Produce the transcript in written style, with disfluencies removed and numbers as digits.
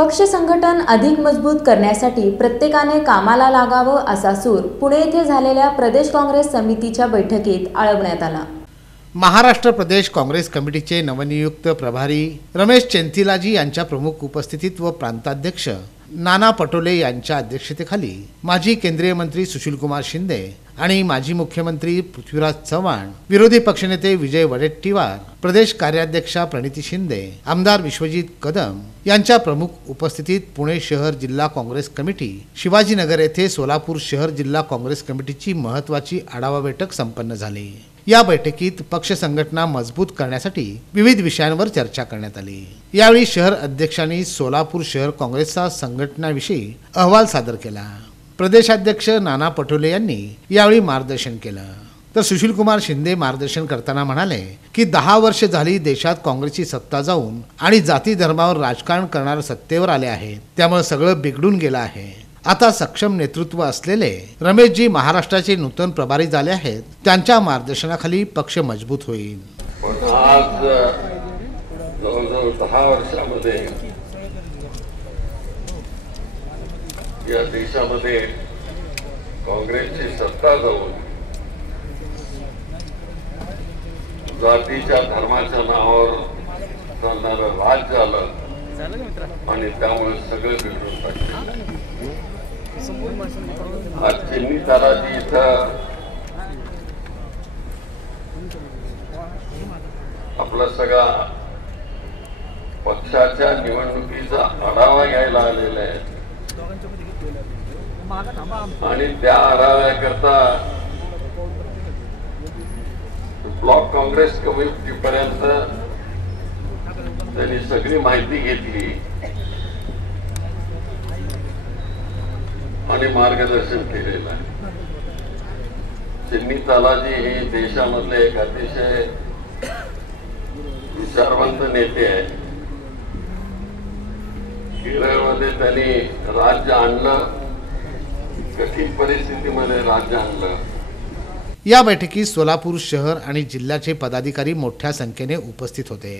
पक्ष संघटन अधिक मजबूत करण्यासाठी प्रत्येकाने कामाला लागावं असा सूर पुणे येथे झालेल्या प्रदेश काँग्रेस समितीच्या बैठकीत आळवण्यात आला। महाराष्ट्र प्रदेश काँग्रेस कमिटीचे नवनियुक्त प्रभारी रमेश चेंथिलाजी यांच्या प्रमुख उपस्थितीत व प्रांताध्यक्ष नाना पटोले यांच्या अध्यक्षतेखाली माजी केंद्रीय मंत्री सुशीलकुमार शिंदे आणि माजी मुख्यमंत्री पृथ्वीराज चव्हाण, विरोधी पक्षनेते विजय वडेट्टीवार, प्रदेश कार्याध्यक्षा प्रणिती शिंदे, आमदार विश्वजित कदम यांच्या प्रमुख उपस्थितीत पुणे शहर जिल्हा काँग्रेस कमिटी, शिवाजीनगर येथे सोलापूर शहर जिल्हा काँग्रेस कमिटीची महत्त्वाची आढावा बैठक संपन्न झाली। या बैठकीत पक्ष संघटना मजबूत करण्यासाठी विविध विषयांवर चर्चा करण्यात आली। यावेळी शहर अध्यक्षांनी सोलापूर शहर काँग्रेसचा संघटनाविषयी अहवाल सादर केला। प्रदेशाध्यक्ष नाना पटोले यांनी यावेळी मार्गदर्शन केलं, तर सुशीलकुमार शिंदे मार्गदर्शन करताना म्हणाले की 10 वर्ष झाली देशात काँग्रेसची सत्ता जाऊन आणि जाती धर्मावर राजकारण करणारे सत्तेवर आले आहे, त्यामुळे सगळं बिघडून गेलं आहे। आता सक्षम नेतृत्व असलेले रमेशजी महाराष्ट्राचे नूतन प्रभारी झाले आहेत, त्यांच्या मार्गदर्शनाखाली पक्ष मजबूत होईल। पण आज जवळजवळ 10 वर्षामध्ये या देशामध्ये काँग्रेसची सत्ता जाऊन जातीच्या धर्माच्या नावावर चालणारं राज्य आलं आणि त्यामुळे सगळं बिघडून टाकलं। आज चिन्नी ताराजी इथं आपला सगळा पक्षाच्या निवडणुकीचा आढावा घ्यायला आलेला आहे आणि त्या आढाव्याकरता ब्लॉक काँग्रेस कमिटी पर्यंत त्यांनी सगळी माहिती घेतली आणि मार्गदर्शन केलेलं आहे। चिन्नी तालाजी हे देशामधले एक अतिशय विचारवंत नेते आहेत। केरळमध्ये त्यांनी राज्य आणलं, कठीण परिस्थितीमध्ये राज्य आणलं। या बैठकीत सोलापूर शहर आणि जिल्ह्याचे पदाधिकारी मोठ्या संख्येने उपस्थित होते।